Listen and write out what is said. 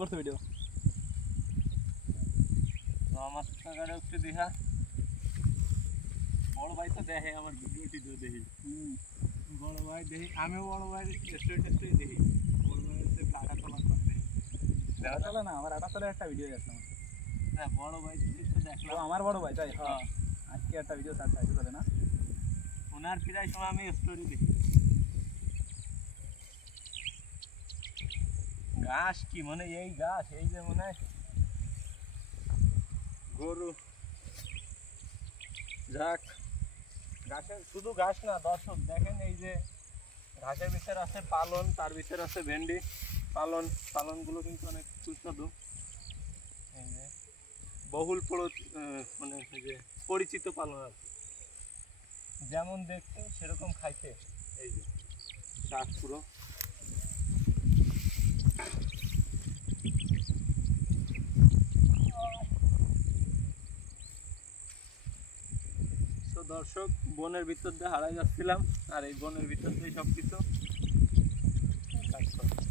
করতে ভিডিও তো আমার কাকারে একটু দেখা বড় ভাই তো দেখে আমার ভিডিওটি তো দেখি বড় ভাই দেখি আমিও বড় ভাই স্টোরি দেখি বড় ভাই টাকা তোলা করে দেখি দেখা চলে না আমার 78 একটা ভিডিও আছে আমার না বড় ভাই তো দেখলাম আমার বড় ভাই তাই হ্যাঁ আজকে একটা ভিডিও সার্চ আছে চলে না ওনার প্রায় সময় আমি স্টোরি দেখি ঘাস কি মানে এই ঘাস এই যে মনে হয় গরু যাক ঘাসের শুধু ঘাস না দর্শক দেখেন এই যে ঘাসের ভিতরে আছে পালন তার ভিতরে আছে ভেন্ডি পালনগুলো কিন্তু অনেক সুস্বাদু এই যে বহুল মানে এই যে পরিচিত পালন আছে যেমন দেখতে সেরকম খাইতে এই যে শাক পুরো দর্শক বনের ভিতর দিয়ে হারাই যাচ্ছিলাম আর এই বনের ভিতর দিয়ে সবকিছু কাজ করে